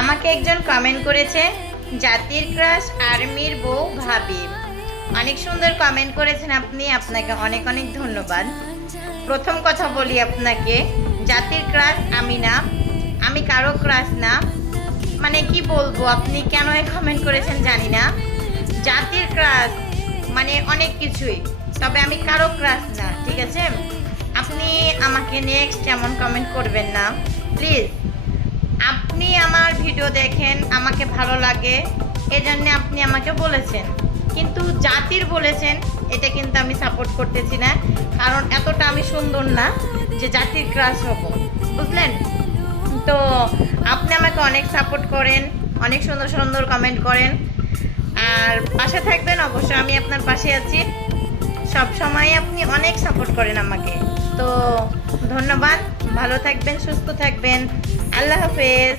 আমাকে একজন কমেন্ট করেছে, জাতির ক্রাশ আর্মির বউ ভাবি। অনেক সুন্দর কমেন্ট করেছেন আপনি, আপনাকে অনেক অনেক ধন্যবাদ। প্রথম কথা বলি আপনাকে, জাতির ক্রাশ আমি না, আমি কারো ক্রাশ না। মানে কি বলবো, আপনি কেন কমেন্ট করেছেন জানি না। জাতির ক্রাশ মানে অনেক কিছুই, তবে আমি কারো ক্রাশ না, ঠিক আছে? আপনি আমাকে নেক্সট এমন কমেন্ট করবেন না প্লিজ। আপনি আমার ভিডিও দেখেন, আমাকে ভালো লাগে, এজন্য আপনি আমাকে বলেছেন, কিন্তু জাতির বলেছেন এটা কিন্তু আমি সাপোর্ট করতেছি না, কারণ এতটা আমি সুন্দর না যে জাতির ক্রাশ হব, বুঝলেন? তো আপনি আমাকে অনেক সাপোর্ট করেন, অনেক সুন্দর সুন্দর কমেন্ট করেন, আর পাশে থাকবেন অবশ্যই, আমি আপনার পাশে আছি সব সময়। আপনি অনেক সাপোর্ট করেন আমাকে, তো ধন্যবাদ। ভালো থাকবেন, সুস্থ থাকবেন। আল্লাহ হাফেজ।